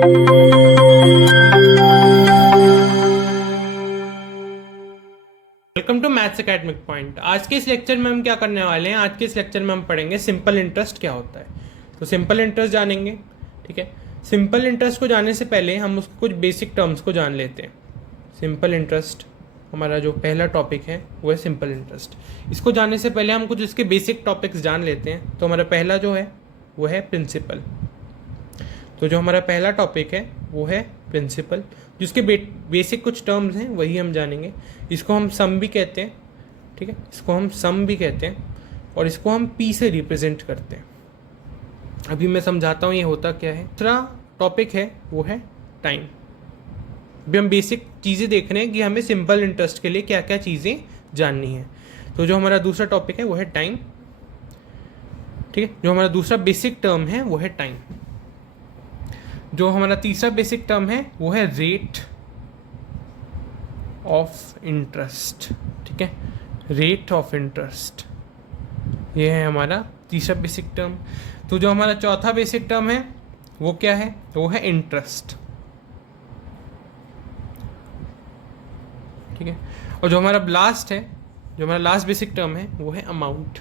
Welcome to maths academic point. आज के इस लेक्चर में हम क्या करने वाले हैं, आज के इस लेक्चर में हम पढ़ेंगे सिंपल इंटरेस्ट क्या होता है। तो सिंपल इंटरेस्ट जानेंगे, ठीक है। सिंपल इंटरेस्ट को जानने से पहले हम उसके कुछ बेसिक टर्म्स को जान लेते हैं। सिंपल इंटरेस्ट हमारा जो पहला टॉपिक है वो है सिंपल इंटरेस्ट। इसको जानने से पहले हम कुछ इसके बेसिक टॉपिक्स जान लेते हैं। तो हमारा पहला जो है वो है प्रिंसिपल। तो जो हमारा पहला टॉपिक है वो है प्रिंसिपल, जिसके बेसिक कुछ टर्म्स हैं वही हम जानेंगे। इसको हम सम भी कहते हैं, ठीक है, इसको हम सम भी कहते हैं और इसको हम पी से रिप्रेजेंट करते हैं। अभी मैं समझाता हूँ ये होता क्या है। दूसरा टॉपिक है वो है टाइम। अभी हम बेसिक चीज़ें देख रहे हैं कि हमें सिंपल इंटरेस्ट के लिए क्या क्या चीज़ें जाननी है। तो जो हमारा दूसरा टॉपिक है वो है टाइम, ठीक है। जो हमारा दूसरा बेसिक टर्म है वो है टाइम। जो हमारा तीसरा बेसिक टर्म है वो है रेट ऑफ इंटरेस्ट, ठीक है, रेट ऑफ इंटरेस्ट, ये है हमारा तीसरा बेसिक टर्म। तो जो हमारा चौथा बेसिक टर्म है वो क्या है, वो है इंटरेस्ट, ठीक है। और जो हमारा लास्ट है, जो हमारा लास्ट बेसिक टर्म है वो है अमाउंट,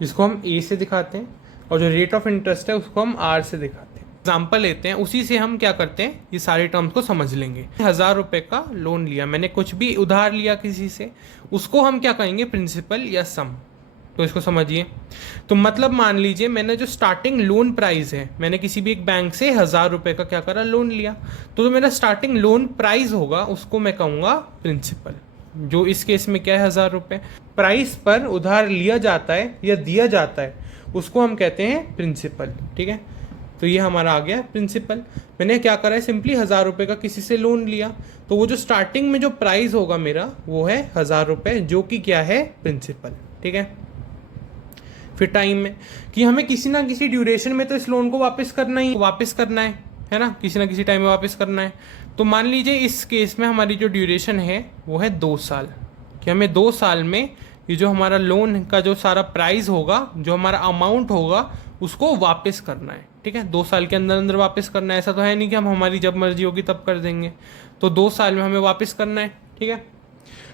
जिसको हम ए से दिखाते हैं, और जो रेट ऑफ इंटरेस्ट है उसको हम आर से दिखाते हैं। एग्जाम्पल लेते हैं, उसी से हम क्या करते हैं, ये सारे टर्म्स को समझ लेंगे। 1000 रुपये का लोन लिया मैंने, कुछ भी उधार लिया किसी से, उसको हम क्या कहेंगे, प्रिंसिपल या सम। तो इसको समझिए। तो मतलब मान लीजिए मैंने जो स्टार्टिंग लोन प्राइस है, मैंने किसी भी एक बैंक से 1000 रुपये का क्या करा, लोन लिया। तो जो मेरा स्टार्टिंग लोन प्राइस होगा उसको मैं कहूँगा प्रिंसिपल। जो इस केस में क्या है, 1000 रुपये प्राइस पर उधार लिया जाता है या दिया जाता है, उसको हम कहते हैं प्रिंसिपल, ठीक है। तो ये हमारा आ गया प्रिंसिपल। मैंने क्या करा है, सिंपली 1000 रुपये का किसी से लोन लिया, तो वो जो स्टार्टिंग में जो प्राइस होगा मेरा वो है 1000 रुपये, जो कि क्या है, प्रिंसिपल, ठीक है। फिर टाइम में कि हमें किसी ना किसी ड्यूरेशन में तो इस लोन को वापस करना है ना, किसी ना किसी टाइम में वापस करना है। तो मान लीजिए इस केस में हमारी जो ड्यूरेशन है वो है 2 साल, कि हमें 2 साल में ये जो हमारा लोन का जो सारा प्राइस होगा, जो हमारा अमाउंट होगा, उसको वापस करना है, ठीक है। 2 साल के अंदर अंदर वापस करना है। ऐसा तो है नहीं कि हम हमारी जब मर्जी होगी तब कर देंगे। तो 2 साल में हमें वापस करना है, ठीक है।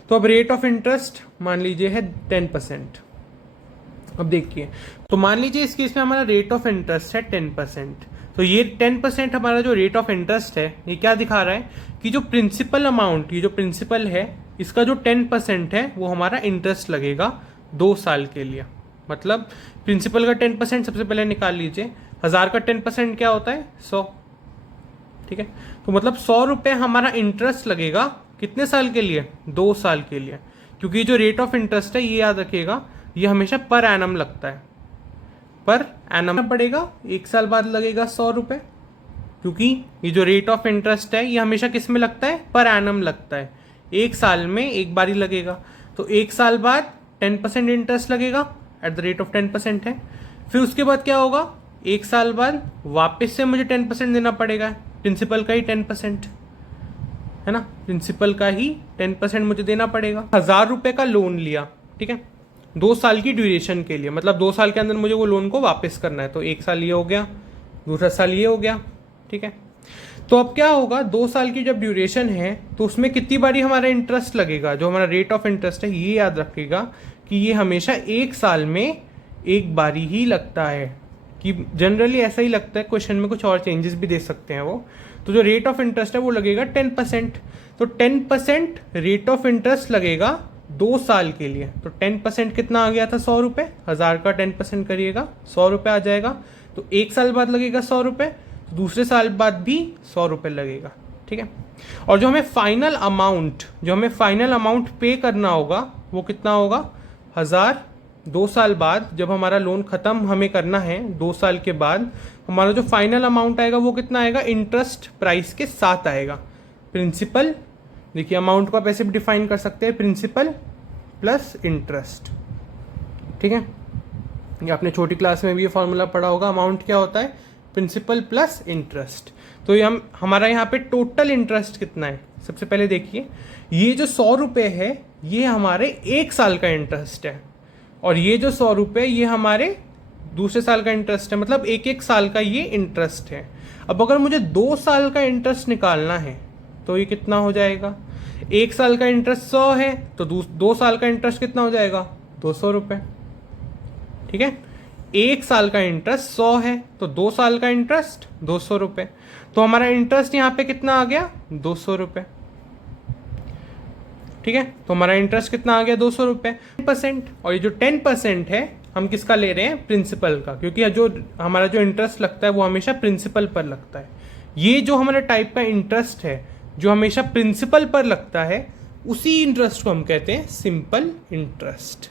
तो अब रेट ऑफ इंटरेस्ट मान लीजिए है 10%। अब देखिए, तो मान लीजिए इस केस में हमारा रेट ऑफ इंटरेस्ट है 10%। तो ये 10% हमारा जो रेट ऑफ इंटरेस्ट है, ये क्या दिखा रहा है कि जो प्रिंसिपल अमाउंट, ये जो प्रिंसिपल है, इसका जो 10% है वो हमारा इंटरेस्ट लगेगा 2 साल के लिए। मतलब प्रिंसिपल का 10% सबसे पहले निकाल लीजिए। 1000 का 10% क्या होता है, 100, ठीक है। तो मतलब 100 रुपये हमारा इंटरेस्ट लगेगा कितने साल के लिए, 2 साल के लिए। क्योंकि जो रेट ऑफ इंटरेस्ट है, ये याद रखिएगा, ये हमेशा पर एनम लगता है, पर एनम पड़ेगा, 1 साल बाद लगेगा 100 रुपये। क्योंकि ये जो रेट ऑफ इंटरेस्ट है ये हमेशा किस में लगता है, पर एनम लगता है, 1 साल में एक बारी लगेगा। तो 1 साल बाद 10% इंटरेस्ट लगेगा एट द रेट ऑफ 10% है। फिर उसके बाद क्या होगा, 1 साल बाद वापस से मुझे 10% देना पड़ेगा, प्रिंसिपल का ही 10%, है ना, प्रिंसिपल का ही 10% मुझे देना पड़ेगा। 1000 रुपये का लोन लिया, ठीक है, 2 साल की ड्यूरेशन के लिए, मतलब 2 साल के अंदर मुझे वो लोन को वापस करना है। तो 1 साल ये हो गया, दूसरा साल ये हो गया, ठीक है। तो अब क्या होगा, 2 साल की जब ड्यूरेशन है तो उसमें कितनी बारी हमारा इंटरेस्ट लगेगा, जो हमारा रेट ऑफ इंटरेस्ट है, ये याद रखिएगा कि ये हमेशा 1 साल में एक बारी ही लगता है, कि जनरली ऐसा ही लगता है, क्वेश्चन में कुछ और चेंजेस भी दे सकते हैं वो। तो जो रेट ऑफ इंटरेस्ट है वो लगेगा 10%। तो 10% रेट ऑफ इंटरेस्ट लगेगा 2 साल के लिए। तो 10% कितना आ गया था, 100 रुपये। 1000 का 10% करिएगा, 100 रुपये आ जाएगा। तो 1 साल बाद लगेगा 100 रुपये, तो दूसरे साल बाद भी 100 रुपये लगेगा, ठीक है। और जो हमें फाइनल अमाउंट पे करना होगा वो कितना होगा, 1000। 2 साल बाद जब हमारा लोन खत्म हमें करना है, 2 साल के बाद हमारा जो फाइनल अमाउंट आएगा वो कितना आएगा, इंटरेस्ट प्राइस के साथ आएगा। प्रिंसिपल, देखिए अमाउंट को आप ऐसे भी डिफाइन कर सकते हैं, प्रिंसिपल प्लस इंटरेस्ट, ठीक है। ये आपने छोटी क्लास में भी ये फॉर्मूला पढ़ा होगा, अमाउंट क्या होता है, प्रिंसिपल प्लस इंटरेस्ट। तो ये हमारा यहाँ पे टोटल इंटरेस्ट कितना है, सबसे पहले देखिए, ये जो 100 रुपये है ये हमारे 1 साल का इंटरेस्ट है, और ये जो 100 रुपये ये हमारे दूसरे साल का इंटरेस्ट है, मतलब एक एक साल का ये इंटरेस्ट है। अब अगर मुझे 2 साल का इंटरेस्ट निकालना है तो ये कितना हो जाएगा, एक साल का इंटरेस्ट 100 है तो 2 साल का इंटरेस्ट कितना हो जाएगा, 200 रुपये। ठीक है, एक साल का इंटरेस्ट 100 है तो 2 साल का इंटरेस्ट 200 रुपये, तो हमारा इंटरेस्ट यहाँ पे कितना आ गया, 200 रुपये। ठीक है, तो हमारा इंटरेस्ट कितना आ गया, 200 रुपये। 10%, और ये जो 10% है हम किसका ले रहे हैं, प्रिंसिपल का, क्योंकि जो हमारा जो इंटरेस्ट लगता है वो हमेशा प्रिंसिपल पर लगता है। ये जो हमारे टाइप का इंटरेस्ट है जो हमेशा प्रिंसिपल पर लगता है, उसी इंटरेस्ट को हम कहते हैं सिंपल इंटरेस्ट।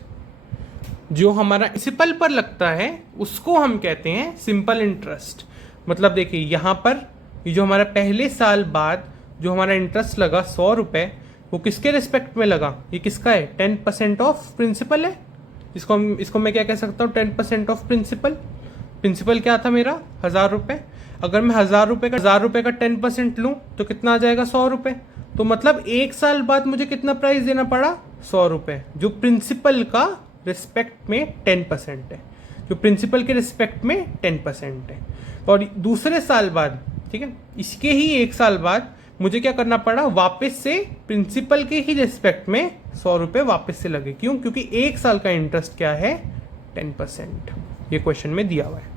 जो हमारा प्रिंसिपल पर लगता है उसको हम कहते हैं सिंपल इंटरेस्ट। मतलब देखिए यहाँ पर ये जो हमारा पहले साल बाद जो हमारा इंटरेस्ट लगा 100 रुपये, वो किसके रिस्पेक्ट में लगा, ये किसका है, 10% ऑफ प्रिंसिपल है। इसको मैं क्या कह सकता हूँ, 10% ऑफ प्रिंसिपल। प्रिंसिपल क्या था मेरा, 1000 रुपये। अगर मैं 1000 रुपये का 10% लूँ तो कितना आ जाएगा, 100 रुपये। तो मतलब एक साल बाद मुझे कितना प्राइस देना पड़ा, 100 रुपये, जो प्रिंसिपल का रिस्पेक्ट में 10% है, जो प्रिंसिपल के रिस्पेक्ट में 10% है। और दूसरे साल बाद, ठीक है, इसके ही एक साल बाद मुझे क्या करना पड़ा, वापस से प्रिंसिपल के ही रिस्पेक्ट में 100 रुपये वापस से लगे। क्यों, क्योंकि एक साल का इंटरेस्ट क्या है, 10%। ये क्वेश्चन में दिया हुआ है।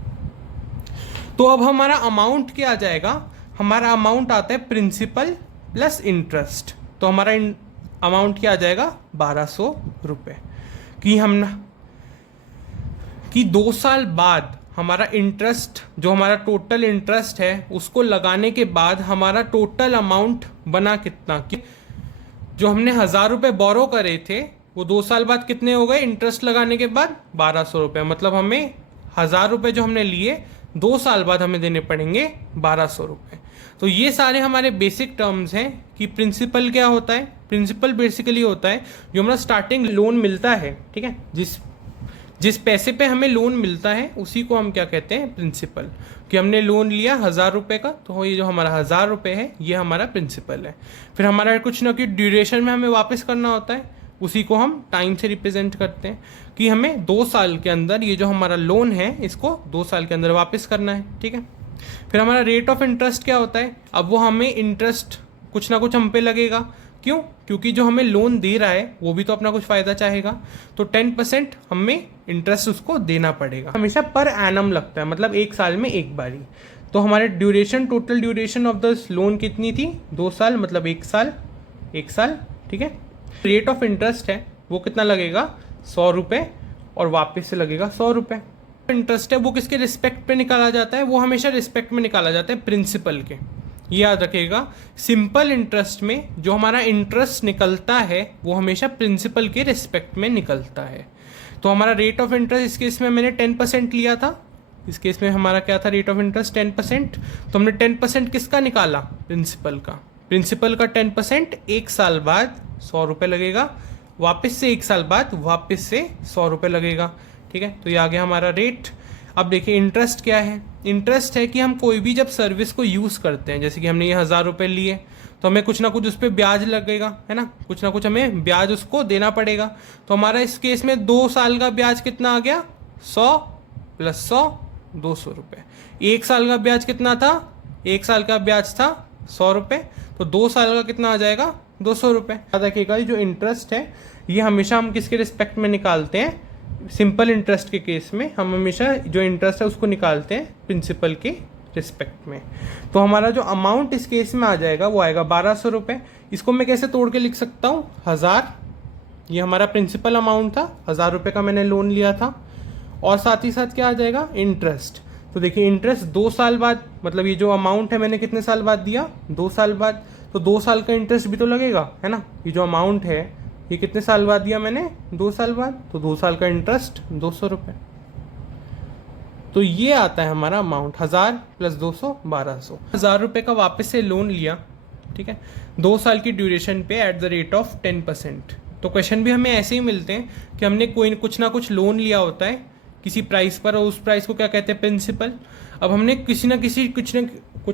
तो अब हमारा अमाउंट क्या आ जाएगा, हमारा अमाउंट आता है प्रिंसिपल प्लस इंटरेस्ट। तो हमारा अमाउंट क्या आ जाएगा, 1200 रुपये। कि 2 साल बाद हमारा इंटरेस्ट, जो हमारा टोटल इंटरेस्ट है उसको लगाने के बाद हमारा टोटल अमाउंट बना कितना, कि जो हमने 1000 रुपये बोरो करे थे वो 2 साल बाद कितने हो गए, इंटरेस्ट लगाने के बाद 1200 रुपये। मतलब हमें 1000 रुपये जो हमने लिए 2 साल बाद हमें देने पड़ेंगे 1200 रुपये। तो ये सारे हमारे बेसिक टर्म्स हैं कि प्रिंसिपल क्या होता है। प्रिंसिपल बेसिकली होता है जो हमारा स्टार्टिंग लोन मिलता है, ठीक है, जिस पैसे पे हमें लोन मिलता है उसी को हम क्या कहते हैं, प्रिंसिपल। कि हमने लोन लिया 1000 रुपये का, तो ये जो हमारा 1000 रुपये है ये हमारा प्रिंसिपल है। फिर हमारा कुछ ना कुछ ड्यूरेशन में हमें वापस करना होता है, उसी को हम टाइम से रिप्रेजेंट करते हैं कि हमें 2 साल के अंदर ये जो हमारा लोन है इसको 2 साल के अंदर वापस करना है। ठीक है, फिर हमारा रेट ऑफ इंटरेस्ट क्या होता है, अब वो हमें इंटरेस्ट कुछ ना कुछ हम पे लगेगा। क्यों, क्योंकि जो हमें लोन दे रहा है वो भी तो अपना कुछ फ़ायदा चाहेगा, तो 10% हमें इंटरेस्ट उसको देना पड़ेगा। हमेशा पर एनम लगता है, मतलब एक साल में एक बारी। तो हमारे duration, total duration of the loan कितनी थी, 2 साल, मतलब एक साल। ठीक है, रेट ऑफ इंटरेस्ट है वो कितना लगेगा, 100 रुपये, और वापस से लगेगा 100 रुपये। इंटरेस्ट है वो किसके रिस्पेक्ट पे निकाला जाता है, वो हमेशा रिस्पेक्ट में निकाला जाता है प्रिंसिपल के। याद रखिएगा, सिंपल इंटरेस्ट में जो हमारा इंटरेस्ट निकलता है वो हमेशा प्रिंसिपल के रिस्पेक्ट में निकलता है। तो हमारा रेट ऑफ इंटरेस्ट इस केस में मैंने 10% लिया था, इस केस में हमारा क्या था, रेट ऑफ इंटरेस्ट 10%। तो हमने 10% किसका निकाला, प्रिंसिपल का। प्रिंसिपल का 10% एक साल बाद 100 रुपये लगेगा, वापस से एक साल बाद वापस से 100 रुपये लगेगा। ठीक है, तो ये आ गया हमारा रेट। अब देखिए इंटरेस्ट क्या है, इंटरेस्ट है कि हम कोई भी जब सर्विस को यूज़ करते हैं, जैसे कि हमने ये 1000 रुपये लिए तो हमें कुछ ना कुछ उस पर ब्याज लगेगा, है ना, कुछ ना कुछ हमें ब्याज उसको देना पड़ेगा। तो हमारा इस केस में 2 साल का ब्याज कितना आ गया, 100 + 100 200 रुपये। एक साल का ब्याज कितना था, एक साल का ब्याज था 100 रुपये, तो 2 साल का कितना आ जाएगा, 200 रुपये। याद रखिएगा जो इंटरेस्ट है ये हमेशा हम किसके रिस्पेक्ट में निकालते हैं, सिंपल इंटरेस्ट के केस में हम हमेशा जो इंटरेस्ट है उसको निकालते हैं प्रिंसिपल के रिस्पेक्ट में। तो हमारा जो अमाउंट इस केस में आ जाएगा वो आएगा 1200 रुपये। इसको मैं कैसे तोड़ के लिख सकता हूँ, 1000, ये हमारा प्रिंसिपल अमाउंट था, 1000 रुपये का मैंने लोन लिया था, और साथ ही साथ क्या आ जाएगा, इंटरेस्ट। तो देखिए इंटरेस्ट 2 साल बाद, मतलब ये जो अमाउंट है मैंने कितने साल बाद दिया, 2 साल बाद, तो 2 साल का इंटरेस्ट भी तो लगेगा, है ना। ये जो अमाउंट है ये कितने साल बाद दिया मैंने, 2 साल बाद, तो 2 साल का इंटरेस्ट 200 रुपये। तो ये आता है हमारा अमाउंट, 1000 + 200 1200। 1000 रुपये का वापस से लोन लिया, ठीक है, 2 साल की ड्यूरेशन पे एट द रेट ऑफ 10%। तो क्वेश्चन भी हमें ऐसे ही मिलते हैं कि हमने कुछ ना कुछ लोन लिया होता है किसी प्राइस पर, और उस प्राइस को क्या कहते हैं, प्रिंसिपल। अब हमने कुछ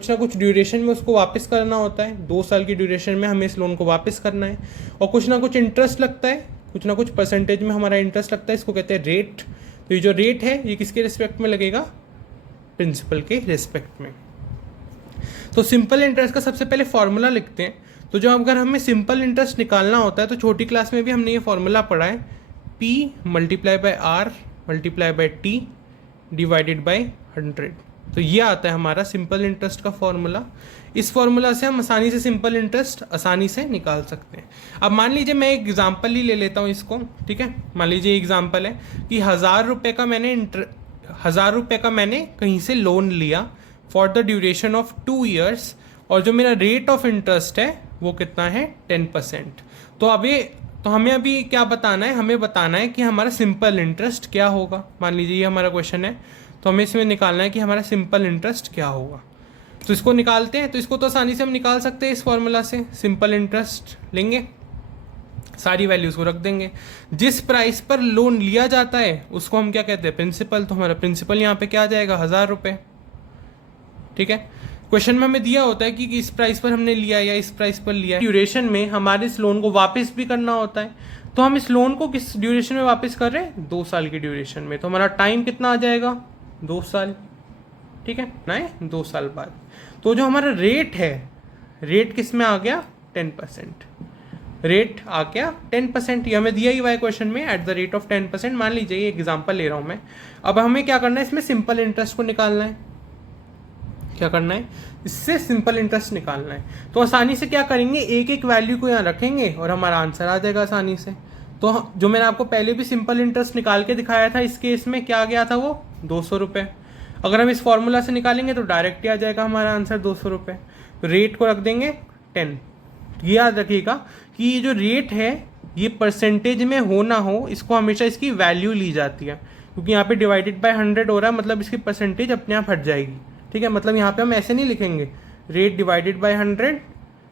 ना कुछ ड्यूरेशन में उसको वापस करना होता है, 2 साल की ड्यूरेशन में हमें इस लोन को वापस करना है, और कुछ ना कुछ इंटरेस्ट लगता है, कुछ ना कुछ परसेंटेज में हमारा इंटरेस्ट लगता है, इसको कहते हैं रेट। तो ये जो रेट है ये किसके रिस्पेक्ट में लगेगा, प्रिंसिपल के रिस्पेक्ट में। तो सिंपल इंटरेस्ट का सबसे पहले फॉर्मूला लिखते हैं। तो जो अगर हमें सिंपल इंटरेस्ट निकालना होता है तो छोटी क्लास में भी हमने ये फॉर्मूला पढ़ा है, P multiply by R multiply by T divided by 100। तो ये आता है हमारा सिंपल इंटरेस्ट का फॉर्मूला। इस फॉर्मूला से हम आसानी से सिंपल इंटरेस्ट आसानी से निकाल सकते हैं। अब मान लीजिए मैं एक एग्जांपल ही ले लेता हूँ इसको, ठीक है। मान लीजिए एग्जांपल है कि 1000 रुपये का मैंने कहीं से लोन लिया for the duration of 2 years, और जो मेरा रेट ऑफ इंटरेस्ट है वो कितना है, 10%। तो हमें अभी क्या बताना है, हमें बताना है कि हमारा सिंपल इंटरेस्ट क्या होगा। मान लीजिए ये हमारा क्वेश्चन है, तो हमें इसमें निकालना है कि हमारा सिंपल इंटरेस्ट क्या होगा। तो इसको निकालते हैं। तो इसको तो आसानी से हम निकाल सकते हैं इस फॉर्मूला से। सिंपल इंटरेस्ट लेंगे, सारी वैल्यूज को रख देंगे। जिस प्राइस पर लोन लिया जाता है उसको हम क्या कहते हैं, प्रिंसिपल। तो हमारा प्रिंसिपल यहाँ पे क्या आ जाएगा, 1000 रुपये, ठीक है। क्वेश्चन में हमें दिया होता है कि इस प्राइस पर हमने लिया या इस प्राइस पर लिया। ड्यूरेशन में हमारे इस लोन को वापस भी करना होता है, तो हम इस लोन को किस ड्यूरेशन में वापस कर रहे हैं, 2 साल की ड्यूरेशन में। तो हमारा टाइम कितना आ जाएगा, 2 साल, ठीक है ना, 2 साल बाद। तो जो हमारा रेट है, रेट किस में आ गया, 10%। रेट आ गया 10%, ये हमें दिया ही हुआ है क्वेश्चन में, एट द रेट ऑफ 10%। मान लीजिए ये एग्जांपल ले रहा हूं मैं। अब हमें क्या करना है, इसमें सिंपल इंटरेस्ट को निकालना है। क्या करना है, इससे सिंपल इंटरेस्ट निकालना है। तो आसानी से क्या करेंगे, एक एक वैल्यू को यहाँ रखेंगे और हमारा आंसर आ जाएगा आसानी से। तो जो मैंने आपको पहले भी सिंपल इंटरेस्ट निकाल के दिखाया था, इस केस में क्या गया था वो 200 रुपये। अगर हम इस फॉर्मूला से निकालेंगे तो डायरेक्ट ही आ जाएगा हमारा आंसर 200 रुपये। तो रेट को रख देंगे 10। ये याद रखिएगा कि ये जो रेट है ये परसेंटेज में हो ना हो, इसको हमेशा इसकी वैल्यू ली जाती है, क्योंकि यहाँ पे डिवाइडेड बाय 100 हो रहा है, मतलब इसकी परसेंटेज अपने आप हट जाएगी, ठीक है। मतलब यहाँ पे हम ऐसे नहीं लिखेंगे रेट डिवाइडेड बाय 100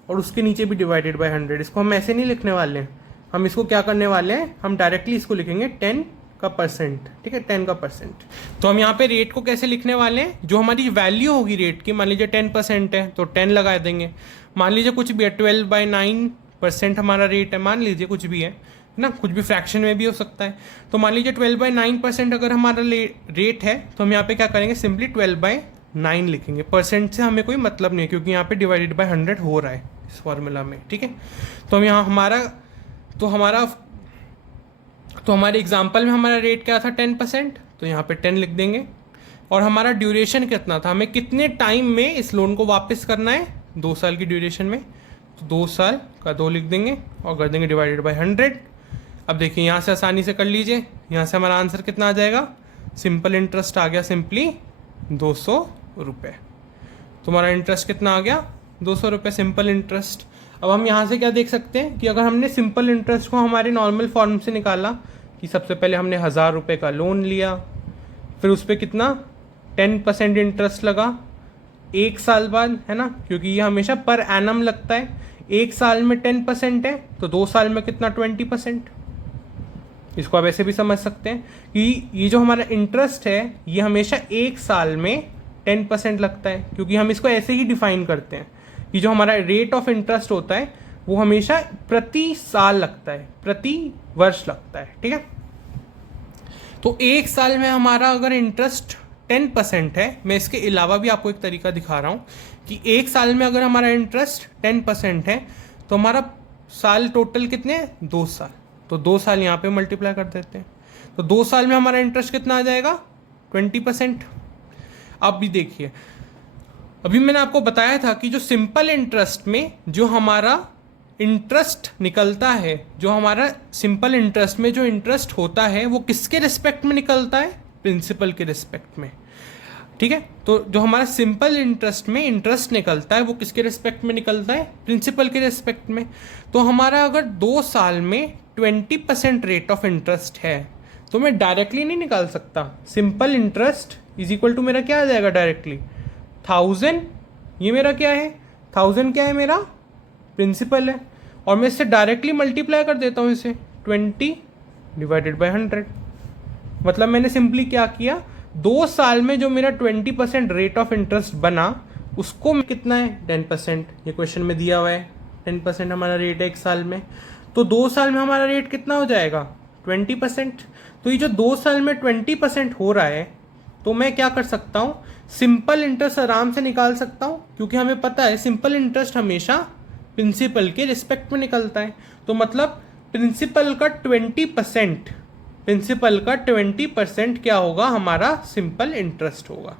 और उसके नीचे भी डिवाइडेड बाय 100, इसको हम ऐसे नहीं लिखने वाले हैं। हम इसको क्या करने वाले हैं, हम डायरेक्टली इसको लिखेंगे 10 का परसेंट, ठीक है, 10 का परसेंट। तो हम यहाँ पे रेट को कैसे लिखने वाले हैं, जो हमारी वैल्यू होगी रेट की, मान लीजिए 10% है तो 10 लगा देंगे। मान लीजिए कुछ भी है, 12/9% हमारा रेट है, मान लीजिए कुछ भी है ना, कुछ भी फ्रैक्शन में भी हो सकता है। तो मान लीजिए 12/9% अगर हमारा रेट है, तो हम यहाँ पे क्या करेंगे, सिंपली 12/9 लिखेंगे। परसेंट से हमें कोई मतलब नहीं है, क्योंकि यहाँ पे डिवाइडेड बाय 100 हो रहा है इस फॉर्मूला में, ठीक है। तो हम यहाँ हमारे एग्जाम्पल में हमारा रेट क्या था, 10%, तो यहाँ पे 10 लिख देंगे। और हमारा ड्यूरेशन कितना था, हमें कितने टाइम में इस लोन को वापस करना है, 2 साल की ड्यूरेशन में। तो 2 साल का 2 लिख देंगे और कर देंगे डिवाइडेड बाय 100। अब देखिए यहाँ से आसानी से कर लीजिए, यहाँ से हमारा आंसर कितना आ जाएगा, सिंपल इंटरेस्ट आ गया सिंपली 200 रुपये। तुम्हारा इंटरेस्ट कितना आ गया, 200 रुपये सिंपल इंटरेस्ट। अब हम यहाँ से क्या देख सकते हैं कि अगर हमने सिंपल इंटरेस्ट को हमारे नॉर्मल फॉर्म से निकाला, कि सबसे पहले हमने 1000 रुपये का लोन लिया, फिर उस पर कितना 10% इंटरेस्ट लगा 1 साल बाद, है ना, क्योंकि ये हमेशा पर एनम लगता है। 1 साल में 10% है तो 2 साल में कितना 20%। इसको आप ऐसे भी समझ सकते हैं कि ये जो हमारा इंटरेस्ट है ये हमेशा 1 साल में 10% लगता है, क्योंकि हम इसको ऐसे ही डिफाइन करते हैं कि जो हमारा रेट ऑफ इंटरेस्ट होता है वो हमेशा प्रति साल लगता है, प्रति वर्ष लगता है, ठीक है। तो 1 साल में हमारा अगर इंटरेस्ट 10% है, मैं इसके अलावा भी आपको एक तरीका दिखा रहा हूँ कि 1 साल में अगर हमारा इंटरेस्ट 10% है तो हमारा साल टोटल कितने, 2 साल। तो 2 साल यहाँ पे मल्टीप्लाई कर देते हैं, तो 2 साल में हमारा इंटरेस्ट कितना आ जाएगा, 20%। अब भी देखिए, अभी मैंने आपको बताया था कि जो सिंपल इंटरेस्ट में जो हमारा इंटरेस्ट निकलता है, जो हमारा सिंपल इंटरेस्ट में जो इंटरेस्ट होता है वो किसके रिस्पेक्ट में निकलता है, प्रिंसिपल के रिस्पेक्ट में, ठीक है। तो जो हमारा सिंपल इंटरेस्ट में इंटरेस्ट निकलता है वो किसके रिस्पेक्ट में निकलता है, प्रिंसिपल के रिस्पेक्ट में। तो हमारा अगर 2 साल में 20% रेट ऑफ इंटरेस्ट है तो मैं डायरेक्टली नहीं निकाल सकता। Simple interest is equal to मेरा क्या आ जाएगा डायरेक्टली, 1000। ये मेरा क्या है, 1000 क्या है, मेरा प्रिंसिपल है, और मैं इससे डायरेक्टली मल्टीप्लाई कर देता हूँ इसे 20 डिवाइडेड बाय 100। मतलब मैंने सिंपली क्या किया, 2 साल में जो मेरा 20% रेट ऑफ इंटरेस्ट बना उसको कितना है, 10%। ये क्वेश्चन में दिया हुआ है 10% हमारा रेट है 1 साल में, तो 2 साल में हमारा रेट कितना हो जाएगा, 20%। तो ये जो 2 साल में 20% हो रहा है, तो मैं क्या कर सकता हूँ, सिंपल इंटरेस्ट आराम से निकाल सकता हूँ, क्योंकि हमें पता है सिंपल इंटरेस्ट हमेशा प्रिंसिपल के रिस्पेक्ट में निकलता है। तो मतलब प्रिंसिपल का 20% क्या होगा, हमारा सिंपल इंटरेस्ट होगा।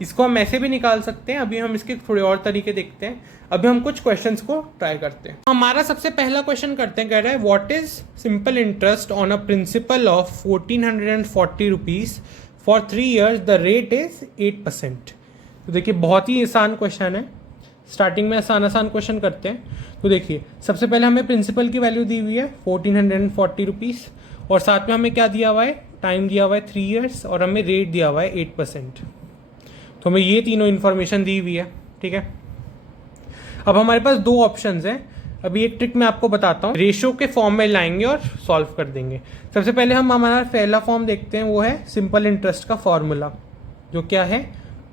इसको हम ऐसे भी निकाल सकते हैं। अभी हम इसके थोड़े और तरीके देखते हैं। अभी हम कुछ क्वेश्चंस को ट्राई करते हैं। हमारा सबसे पहला क्वेश्चन करते हैं, कह रहा है what is simple interest on a principle of 1440 rupees for 3 years, the rate is 8%। तो देखिए बहुत ही आसान क्वेश्चन है। स्टार्टिंग में आसान क्वेश्चन करते हैं। तो देखिए सबसे पहले हमें प्रिंसिपल की वैल्यू दी हुई है 1440 रुपीज़, और साथ में हमें क्या दिया हुआ है, टाइम दिया हुआ है 3 years, और हमें रेट दिया हुआ है 8%। तो हमें ये तीनों इन्फॉर्मेशन दी हुई है, ठीक है। अब हमारे पास 2 ऑप्शंस हैं। अभी एक ट्रिक मैं आपको बताता हूँ, रेशो के फॉर्म में लाएंगे और सॉल्व कर देंगे। सबसे पहले हम हमारा पहला फॉर्म देखते हैं, वो है सिंपल इंटरेस्ट का फॉर्मूला, जो क्या है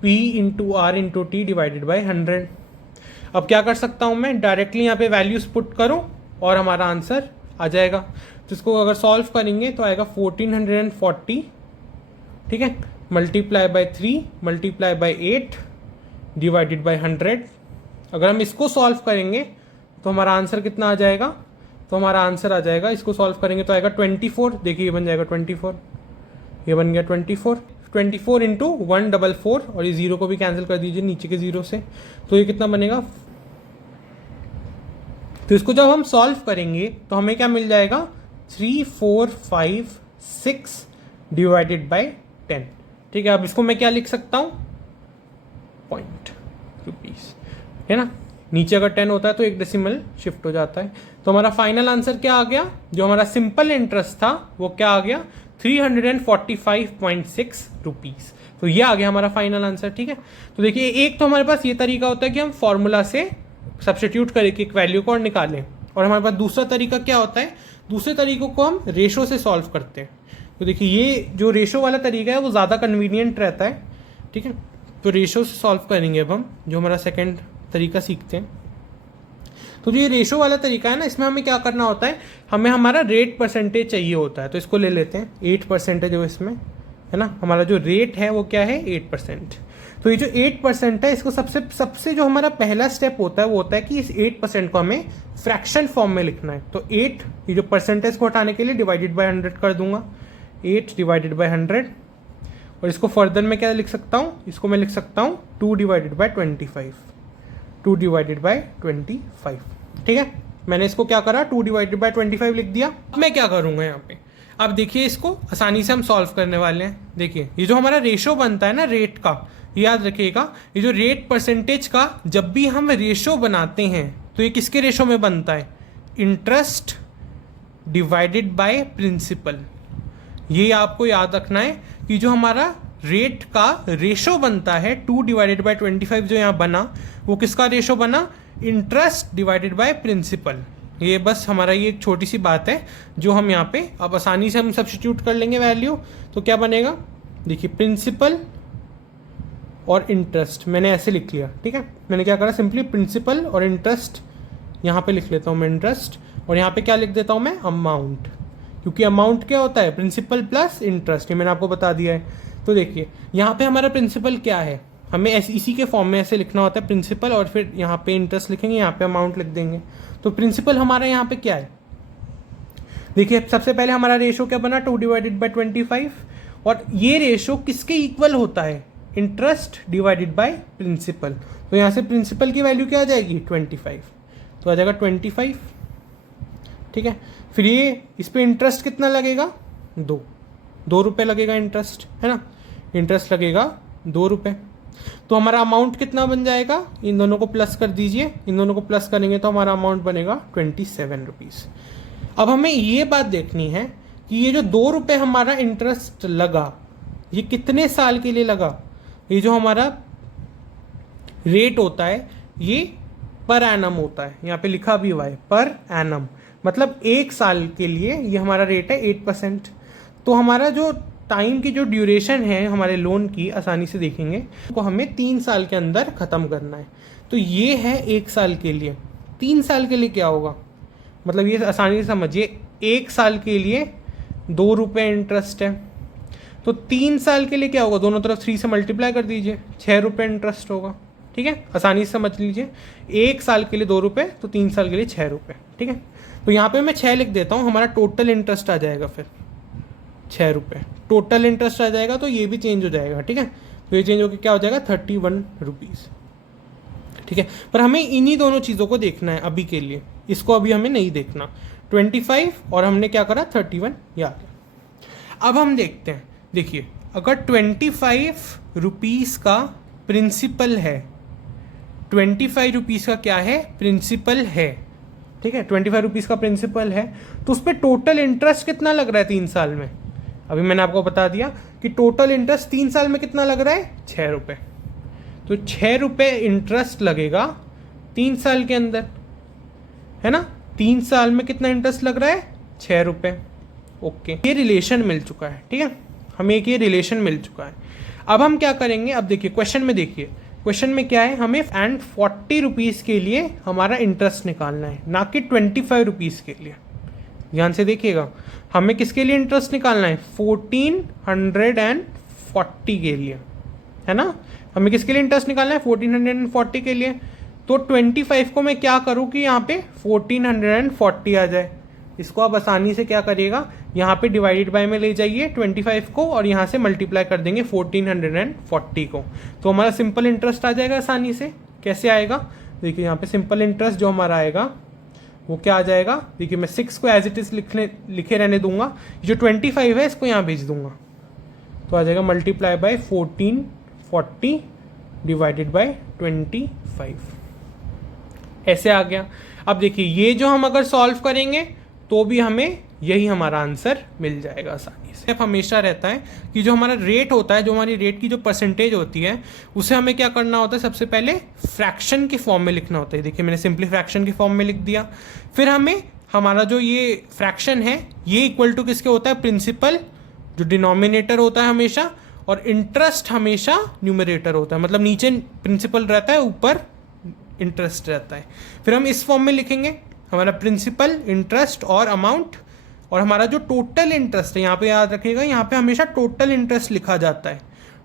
P into R into T divided by 100। अब क्या कर सकता हूँ मैं, डायरेक्टली यहाँ पे वैल्यूज पुट करूँ और हमारा आंसर आ जाएगा। तो इसको अगर सॉल्व करेंगे तो आएगा 1440, ठीक है, multiply by 3 multiply by 8 divided by 100। अगर हम इसको सॉल्व करेंगे तो हमारा आंसर कितना आ जाएगा, तो हमारा आंसर आ जाएगा, इसको सॉल्व करेंगे तो आएगा 24। देखिए ये बन जाएगा 24, ये बन गया 24 इंटू 144, और ये 0 को भी कैंसिल कर दीजिए नीचे के 0 से। तो ये कितना बनेगा, तो इसको जब हम सॉल्व करेंगे तो हमें क्या मिल जाएगा, 3456 डिवाइडेड बाई 10, ठीक है। अब इसको मैं क्या लिख सकता हूँ, पॉइंट रुपीस, है ना। नीचे अगर 10 होता है तो एक डेसिमल शिफ्ट हो जाता है। तो हमारा फाइनल आंसर क्या आ गया, जो हमारा सिंपल इंटरेस्ट था वो क्या आ गया, 345.6 रुपीज़। तो ये आ गया हमारा फाइनल आंसर, ठीक है। तो देखिए एक तो हमारे पास ये तरीका होता है कि हम फॉर्मूला से सब्स्टिट्यूट करके एक वैल्यू को और निकालें, और हमारे पास दूसरा तरीका क्या होता है, दूसरे तरीकों को हम रेशो से सॉल्व करते हैं। तो देखिए ये जो रेशो वाला तरीका है वो ज़्यादा कन्वीनियंट रहता है, ठीक है। तो रेशो से सॉल्व करेंगे अब हम, जो हमारा सेकेंड तरीका सीखते हैं। तो जो ये रेशो वाला तरीका है ना, इसमें हमें क्या करना होता है, हमें हमारा रेट परसेंटेज चाहिए होता है। तो इसको ले लेते हैं, 8% है जो इसमें, है ना। हमारा जो रेट है वो क्या है, 8%। तो ये जो 8% है, इसको सबसे जो हमारा पहला स्टेप होता है वो होता है कि इस 8% को हमें फ्रैक्शन फॉर्म में लिखना है। तो 8 ये जो परसेंटेज को हटाने के लिए डिवाइडेड बाय 100 कर दूंगा, 8 डिवाइडेड बाय 100। और इसको फर्दर में क्या लिख सकता हूँ, इसको मैं लिख सकता हूँ 2 डिवाइडेड बाय 25, 2 डिवाइडेड बाय 25, ठीक है। मैंने इसको क्या करा, 2 डिवाइडेड बाय 25 लिख दिया। अब मैं क्या करूँगा यहाँ पे, अब देखिए इसको आसानी से हम सॉल्व करने वाले हैं। देखिए ये जो हमारा रेशो बनता है ना रेट का, याद रखिएगा, ये जो रेट परसेंटेज का जब भी हम रेशो बनाते हैं तो ये किसके रेशो में बनता है, इंटरेस्ट डिवाइडेड बाय प्रिंसिपल। ये आपको याद रखना है कि जो हमारा रेट का रेशो बनता है 2 डिवाइडेड बाय 25 जो यहाँ बना, वो किसका रेशो बना, इंटरेस्ट डिवाइडेड बाय प्रिंसिपल। ये बस हमारा ये एक छोटी सी बात है जो हम यहाँ पे अब आसानी से हम सब्स्टिट्यूट कर लेंगे वैल्यू। तो क्या बनेगा, देखिए प्रिंसिपल और इंटरेस्ट मैंने ऐसे लिख लिया, ठीक है। मैंने क्या करा, सिंपली प्रिंसिपल और इंटरेस्ट यहाँ पे लिख लेता हूँ मैं, इंटरेस्ट, और यहाँ पे क्या लिख देता हूँ मैं, अमाउंट, क्योंकि अमाउंट क्या होता है, प्रिंसिपल प्लस इंटरेस्ट, ये मैंने आपको बता दिया है। तो देखिए यहाँ पे हमारा प्रिंसिपल क्या है, हमें ऐसे इसी के फॉर्म में ऐसे लिखना होता है, प्रिंसिपल, और फिर यहाँ पे इंटरेस्ट लिखेंगे, यहाँ पे अमाउंट लिख देंगे। तो प्रिंसिपल हमारा यहाँ पे क्या है, देखिए सबसे पहले हमारा रेशो क्या बना, 2 डिवाइडेड बाय 25, और ये रेशो किसके इक्वल होता है, इंटरेस्ट डिवाइडेड बाय प्रिंसिपल। तो यहाँ से प्रिंसिपल की वैल्यू क्या आ जाएगी, 25, तो आ जाएगा 25, ठीक है। फिर ये इस पर इंटरेस्ट कितना लगेगा, 2 रुपये लगेगा इंटरेस्ट, है ना, इंटरेस्ट लगेगा 2 रुपये। तो हमारा अमाउंट कितना बन जाएगा, इन दोनों को प्लस कर दीजिए, इन दोनों को प्लस करेंगे तो हमारा अमाउंट बनेगा 27 रुपीज़। अब हमें ये बात देखनी है कि ये जो 2 रुपये हमारा इंटरेस्ट लगा, ये कितने साल के लिए लगा। ये जो हमारा रेट होता है ये पर एनम होता है, यहाँ पे लिखा भी हुआ है पर एनम, मतलब 1 साल के लिए ये हमारा रेट है 8%। तो हमारा जो टाइम की जो ड्यूरेशन है हमारे लोन की, आसानी से देखेंगे तो हमें 3 साल के अंदर ख़त्म करना है। तो ये है 1 साल के लिए, 3 साल के लिए क्या होगा, मतलब ये आसानी से समझिए, 1 साल के लिए ₹2 इंटरेस्ट है, तो 3 साल के लिए क्या होगा, दोनों तरफ 3 से मल्टीप्लाई कर दीजिए, ₹6 इंटरेस्ट होगा। ठीक है, आसानी से समझ लीजिए, 1 साल के लिए ₹2 तो 3 साल के लिए ₹6। ठीक है, तो यहाँ पे मैं 6 लिख देता हूँ, हमारा टोटल इंटरेस्ट आ जाएगा फिर ₹6 टोटल इंटरेस्ट आ जाएगा, तो ये भी चेंज हो जाएगा। ठीक है, तो ये चेंज होकर क्या हो जाएगा, ₹31। ठीक है, पर हमें इन्हीं दोनों चीज़ों को देखना है अभी के लिए, इसको अभी हमें नहीं देखना। 25 और हमने क्या करा, 31 ये आ गया। अब हम देखते हैं, देखिए अगर ₹25 का प्रिंसिपल है, ₹25 का क्या है, प्रिंसिपल है। ठीक है, ₹25 का प्रिंसिपल है, तो उस पर टोटल इंटरेस्ट कितना लग रहा है 3 साल में। अभी मैंने आपको बता दिया कि टोटल इंटरेस्ट 3 साल में कितना लग रहा है, ₹6। तो ₹6 इंटरेस्ट लगेगा 3 साल के अंदर, है ना। 3 साल में कितना इंटरेस्ट लग रहा है, ₹6। ओके, ये रिलेशन मिल चुका है। ठीक है, हमें एक ये रिलेशन मिल चुका है। अब हम क्या करेंगे, अब देखिए क्वेश्चन में, देखिए क्वेश्चन में क्या है, हमें एंड ₹40 के लिए हमारा इंटरेस्ट निकालना है, ना कि ₹25 के लिए। ध्यान से देखिएगा, हमें किसके लिए इंटरेस्ट निकालना है, 1440 के लिए, है ना। हमें किसके लिए इंटरेस्ट निकालना है, 1440 के लिए। तो 25 को मैं क्या करूँ कि यहाँ पे 1440 आ जाए। इसको आप आसानी से क्या करिएगा, यहाँ पे डिवाइडेड बाय में ले जाइए 25 को, और यहाँ से मल्टीप्लाई कर देंगे 1440 को, तो हमारा सिंपल इंटरेस्ट आ जाएगा आसानी से। कैसे आएगा, देखिए यहाँ पे सिंपल इंटरेस्ट जो हमारा आएगा वो क्या आ जाएगा, देखिए मैं 6 को एज इट इज लिखे रहने दूंगा, जो 25 है इसको यहाँ भेज दूंगा, तो आ जाएगा मल्टीप्लाई बाय 1440 डिवाइडेड बाय 25, ऐसे आ गया। अब देखिए ये जो हम अगर सॉल्व करेंगे तो भी हमें यही हमारा आंसर मिल जाएगा आसानी से। हमेशा रहता है कि जो हमारा रेट होता है, जो हमारी रेट की जो परसेंटेज होती है, उसे हमें क्या करना होता है, सबसे पहले फ्रैक्शन के फॉर्म में लिखना होता है। देखिए मैंने सिंपली फ्रैक्शन के फॉर्म में लिख दिया। फिर हमें हमारा जो ये फ्रैक्शन है ये इक्वल टू किसके होता है, प्रिंसिपल जो डिनोमिनेटर होता है हमेशा, और इंटरेस्ट हमेशा न्यूमरेटर होता है, मतलब नीचे प्रिंसिपल रहता है, ऊपर इंटरेस्ट रहता है। फिर हम इस फॉर्म में लिखेंगे, हमारा प्रिंसिपल, इंटरेस्ट और अमाउंट, और हमारा जो टोटल इंटरेस्ट है, यहाँ पे याद रखिएगा, यहाँ पे हमेशा टोटल इंटरेस्ट लिखा जाता है।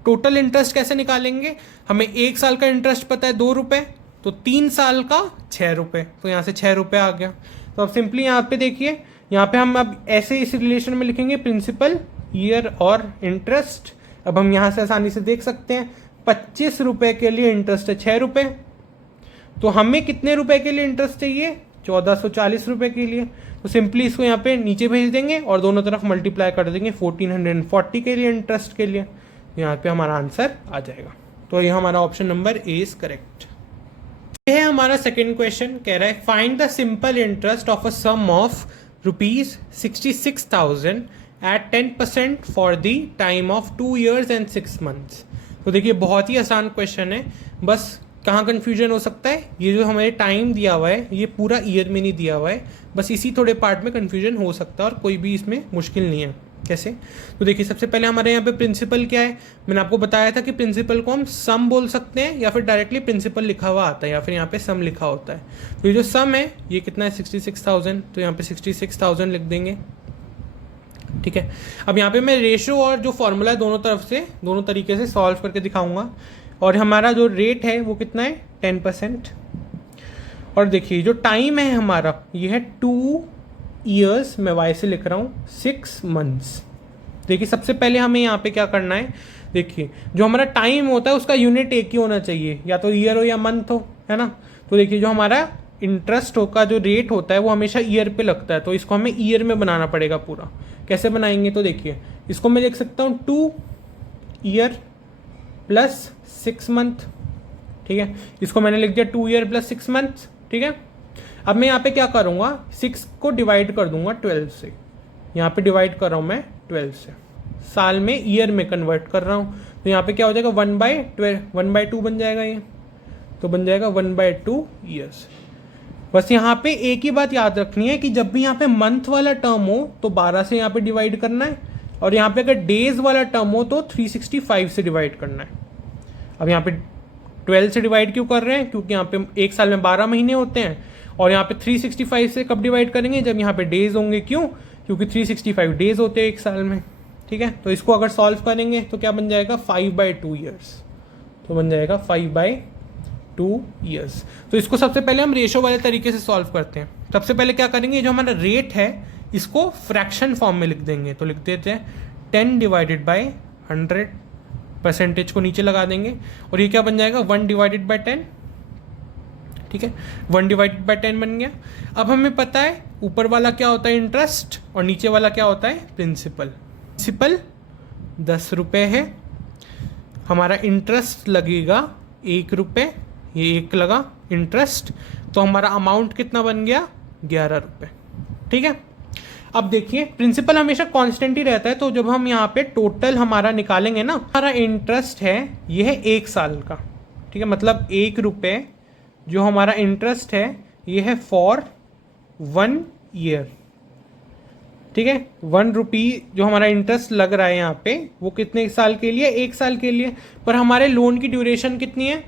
टोटल इंटरेस्ट कैसे निकालेंगे, हमें 1 साल का इंटरेस्ट पता है ₹2, तो 3 साल का ₹6, तो यहाँ से ₹6 आ गया। तो अब सिंपली यहाँ पे देखिए, यहाँ पे हम अब ऐसे इस रिलेशन में लिखेंगे प्रिंसिपल, ईयर और इंटरेस्ट। अब हम यहाँ से आसानी से देख सकते हैं, ₹25 के लिए इंटरेस्ट है ₹6, तो हमें कितने रुपए के लिए इंटरेस्ट चाहिए, ₹1440 के लिए। तो सिंपली इसको यहाँ पे नीचे भेज देंगे और दोनों तरफ मल्टीप्लाई कर देंगे 1440 के लिए इंटरेस्ट के लिए, यहाँ पे हमारा आंसर आ जाएगा। तो ये हमारा option number A is correct. ये है हमारा सेकेंड क्वेश्चन, कह रहा है find the simple interest of a sum of ₹66,000 at 10% for the time of 2 years and 6 months। तो देखिए बहुत ही आसान क्वेश्चन है, बस कहाँ कन्फ्यूजन हो सकता है, ये जो हमारे टाइम दिया हुआ है ये पूरा ईयर में नहीं दिया हुआ है, बस इसी थोड़े पार्ट में कन्फ्यूजन हो सकता है, और कोई भी इसमें मुश्किल नहीं है। कैसे, तो देखिए सबसे पहले हमारे यहाँ पे प्रिंसिपल क्या है, मैंने आपको बताया था कि प्रिंसिपल को हम सम बोल सकते हैं, या फिर डायरेक्टली प्रिंसिपल लिखा हुआ आता है, या फिर यहाँ पे सम लिखा होता है। तो ये जो सम है ये कितना है, 66,000, तो यहाँ पे 66,000 लिख देंगे। ठीक है, अब यहाँ पे मैं रेशो और जो फॉर्मूला है दोनों तरफ से, दोनों तरीके से सॉल्व करके दिखाऊंगा। और हमारा जो रेट है वो कितना है, 10%। और देखिए जो टाइम है हमारा ये है 2 years, मैं वाई से लिख रहा हूँ 6 months। देखिए सबसे पहले हमें यहाँ पे क्या करना है, देखिए जो हमारा टाइम होता है उसका यूनिट एक ही होना चाहिए, या तो ईयर हो या मंथ हो, है ना। तो देखिए जो हमारा इंटरेस्ट का जो रेट होता है वो हमेशा ईयर पे लगता है, तो इसको हमें ईयर में बनाना पड़ेगा पूरा। कैसे बनाएंगे, तो देखिए इसको मैं लिख सकता हूँ 2 year प्लस 6 month। ठीक है, इसको मैंने लिख दिया 2 year प्लस 6 months। ठीक है, अब मैं यहाँ पे क्या करूँगा, 6 को डिवाइड कर दूंगा 12 से, यहाँ पे डिवाइड कर रहा हूँ मैं 12 से, साल में ईयर में कन्वर्ट कर रहा हूँ, तो यहाँ पे क्या हो जाएगा 1/2 बन जाएगा ये, तो बन जाएगा 1/2 years। बस यहाँ पे एक ही बात याद रखनी है कि जब भी यहाँ पे मंथ वाला टर्म हो तो 12 से यहाँ पे डिवाइड करना है, और यहाँ पे अगर डेज वाला टर्म हो तो 365 से डिवाइड करना है। अब यहाँ पे 12 से डिवाइड क्यों कर रहे हैं, क्योंकि यहाँ पे एक साल में 12 महीने होते हैं, और यहाँ पे 365 से कब डिवाइड करेंगे, जब यहाँ पे डेज होंगे। क्यों, क्योंकि 365 डेज होते हैं एक साल में, ठीक है। तो इसको अगर सॉल्व करेंगे तो क्या बन जाएगा, 5/2 ईयर्स, तो बन जाएगा 5/2 ईयर्स। तो इसको सबसे पहले हम रेशो वाले तरीके से सॉल्व करते हैं। सबसे पहले क्या करेंगे, जो हमारा रेट है इसको फ्रैक्शन फॉर्म में लिख देंगे। तो लिख देते हैं 10/100, परसेंटेज को नीचे लगा देंगे, और ये क्या बन जाएगा, 1/10, ठीक है। 1/10 बन गया। अब हमें पता है ऊपर वाला क्या होता है, इंटरेस्ट, और नीचे वाला क्या होता है, प्रिंसिपल। प्रिंसिपल 10 रुपये है, हमारा इंटरेस्ट लगेगा 1 रुपये, ये 1 लगा इंटरेस्ट, तो हमारा अमाउंट कितना बन गया, 11 रुपये, ठीक है। अब देखिए प्रिंसिपल हमेशा कांस्टेंट ही रहता है, तो जब हम यहाँ पे टोटल हमारा निकालेंगे ना, हमारा इंटरेस्ट है ये है 1 साल का, ठीक है, मतलब 1 रुपये जो हमारा इंटरेस्ट है ये है फॉर 1 ईयर, ठीक है। 1 रुपी जो हमारा इंटरेस्ट लग रहा है यहाँ पे वो कितने साल के लिए, 1 साल के लिए। पर हमारे लोन की ड्यूरेशन कितनी है,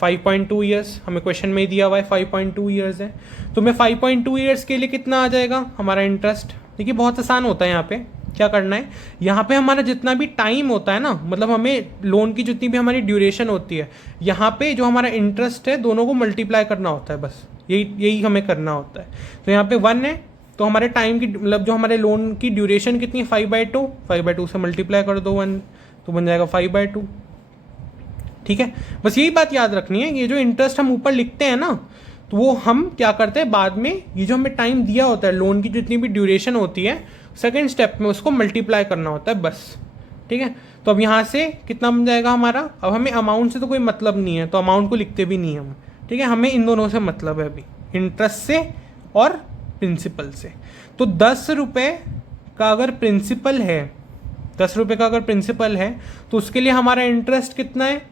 5.2 ईयर्स, हमें क्वेश्चन में ही दिया हुआ है 5.2 ईयर्स है। तो मैं 5.2 ईयर्स के लिए कितना आ जाएगा हमारा इंटरेस्ट। देखिए बहुत आसान होता है, यहाँ पे क्या करना है, यहाँ पे हमारा जितना भी टाइम होता है ना, मतलब हमें लोन की जितनी भी हमारी ड्यूरेशन होती है, यहाँ पे जो हमारा इंटरेस्ट है दोनों को मल्टीप्लाई करना होता है, बस यही हमें करना होता है। तो यहाँ पे 1 है, तो हमारे टाइम की मतलब जो हमारे लोन की ड्यूरेशन कितनी है, 5/2 से मल्टीप्लाई कर दो 1, तो बन जाएगा 5/2, ठीक है। बस यही बात याद रखनी है, ये जो इंटरेस्ट हम ऊपर लिखते हैं ना, तो वो हम क्या करते हैं बाद में, ये जो हमें टाइम दिया होता है लोन की जितनी भी ड्यूरेशन होती है, सेकेंड स्टेप में उसको मल्टीप्लाई करना होता है बस, ठीक है। तो अब यहाँ से कितना बन जाएगा हमारा, अब हमें अमाउंट से तो कोई मतलब नहीं है, तो अमाउंट को लिखते भी नहीं हम, ठीक है। हमें इन दोनों से मतलब है अभी, इंटरेस्ट से और प्रिंसिपल से। तो 10 रुपये का अगर प्रिंसिपल है, 10 रुपये का अगर प्रिंसिपल है, तो उसके लिए हमारा इंटरेस्ट कितना है,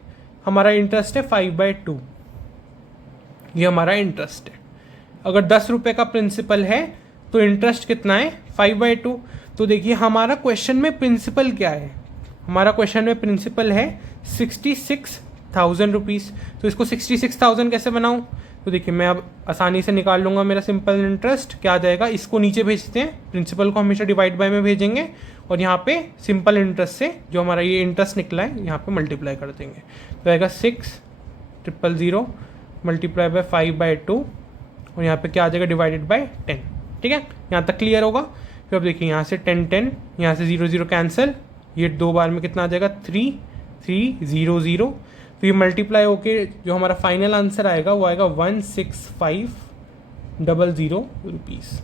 हमारा इंटरेस्ट है 5/2, ये हमारा इंटरेस्ट है। अगर 10 रुपये का प्रिंसिपल है तो इंटरेस्ट कितना है, 5/2। तो देखिए हमारा क्वेश्चन में प्रिंसिपल क्या है, हमारा क्वेश्चन में प्रिंसिपल है 66,000 रुपीज़। तो इसको 66,000 कैसे बनाऊं, तो देखिए मैं अब आसानी से निकाल लूँगा, मेरा सिंपल इंटरेस्ट क्या आ जाएगा, इसको नीचे भेजते हैं, प्रिंसिपल को हमेशा डिवाइड बाय में भेजेंगे, और यहाँ पे सिंपल इंटरेस्ट से जो हमारा ये इंटरेस्ट निकला है यहाँ पे मल्टीप्लाई कर देंगे, तो आएगा 6,000 मल्टीप्लाई बाय 5/2, और यहाँ पे क्या आ जाएगा, डिवाइडेड बाय 10, ठीक है। यहाँ तक क्लियर होगा। फिर अब देखिए यहाँ से 10, यहाँ से 0 कैंसिल, ये 2 बार में कितना आ जाएगा, 3,300। तो ये मल्टीप्लाई होके जो हमारा फाइनल आंसर आएगा वो आएगा 165,000 रुपीज़।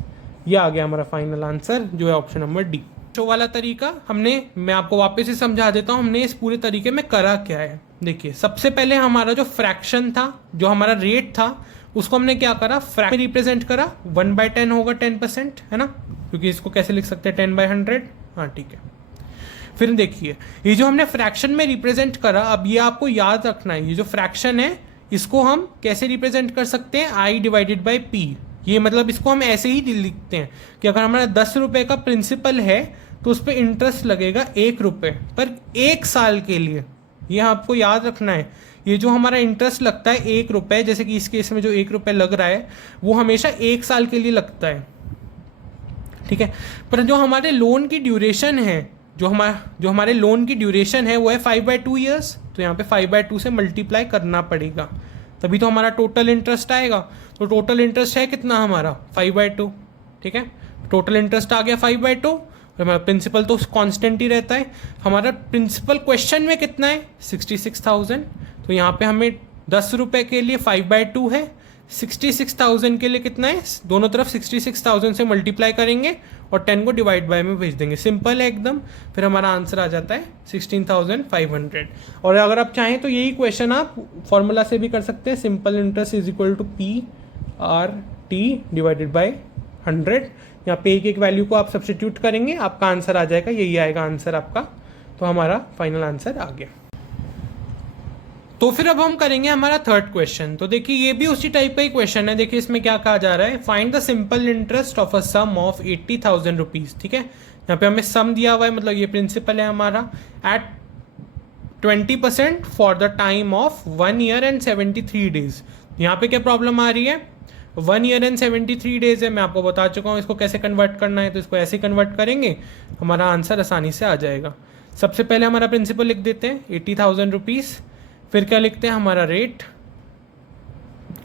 ये आ गया हमारा फाइनल आंसर जो है ऑप्शन नंबर डी। शो वाला तरीका मैं आपको वापस से समझा देता हूँ, हमने इस पूरे तरीके में करा क्या है। देखिए सबसे पहले हमारा जो फ्रैक्शन था, जो हमारा रेट था, उसको हमने क्या करा, फ्रैक्शन में रिप्रेजेंट करा, 1/10 होगा 10%, है ना, क्योंकि इसको कैसे लिख सकते हैं 10/100, हाँ ठीक है। फिर देखिए ये जो हमने फ्रैक्शन में रिप्रेजेंट करा, अब ये आपको याद रखना है, ये जो फ्रैक्शन है इसको हम कैसे रिप्रेजेंट कर सकते हैं, I/P। ये मतलब इसको हम ऐसे ही लिखते हैं कि अगर हमारा 10 रुपये का प्रिंसिपल है तो उस पर इंटरेस्ट लगेगा 1 रुपये पर 1 साल के लिए। ये आपको याद रखना है, ये जो हमारा इंटरेस्ट लगता है 1 रुपये, जैसे कि इस केस में जो 1 रुपये लग रहा है वो हमेशा 1 साल के लिए लगता है, ठीक है। पर जो हमारे लोन की ड्यूरेशन है, जो हमारे लोन की ड्यूरेशन है वो है 5/2 ईयर्स, तो यहाँ पे 5/2 से मल्टीप्लाई करना पड़ेगा, तभी तो हमारा टोटल इंटरेस्ट आएगा। तो टोटल इंटरेस्ट है कितना हमारा, 5/2, ठीक है। टोटल इंटरेस्ट आ गया 5/2, हमारा प्रिंसिपल तो कांस्टेंट ही रहता है। हमारा प्रिंसिपल क्वेश्चन में कितना है, 66,000। तो यहाँ पे हमें 10 रुपये के लिए 5/2 है, 66,000 के लिए कितना है, दोनों तरफ 66,000 से मल्टीप्लाई करेंगे और 10 को डिवाइड बाय में भेज देंगे, सिंपल है एकदम। फिर हमारा आंसर आ जाता है 16,500। और अगर आप चाहें तो यही क्वेश्चन आप फॉर्मूला से भी कर सकते हैं, simple interest is equal to PRT divided by 100। यहाँ पे एक वैल्यू को आप सब्स्टिट्यूट करेंगे, आपका आंसर आ जाएगा, यही आएगा आंसर आपका। तो हमारा फाइनल आंसर आ गया। तो फिर अब हम करेंगे हमारा थर्ड क्वेश्चन। तो देखिए ये भी उसी टाइप का ही क्वेश्चन है। देखिए इसमें क्या कहा जा रहा है, find the simple interest of a sum of 80,000 rupees, ठीक है। यहाँ पे हमें सम दिया हुआ है, मतलब ये प्रिंसिपल है हमारा, at 20% for the time of 1 year and 73 days. यहाँ पे क्या प्रॉब्लम आ रही है, 1 ईयर एंड 73 डेज है, मैं आपको बता चुका हूँ इसको कैसे कन्वर्ट करना है, तो इसको ऐसे कन्वर्ट करेंगे, हमारा आंसर आसानी से आ जाएगा। सबसे पहले हमारा प्रिंसिपल लिख देते हैं 80,000 रुपीज़, फिर क्या लिखते हैं हमारा रेट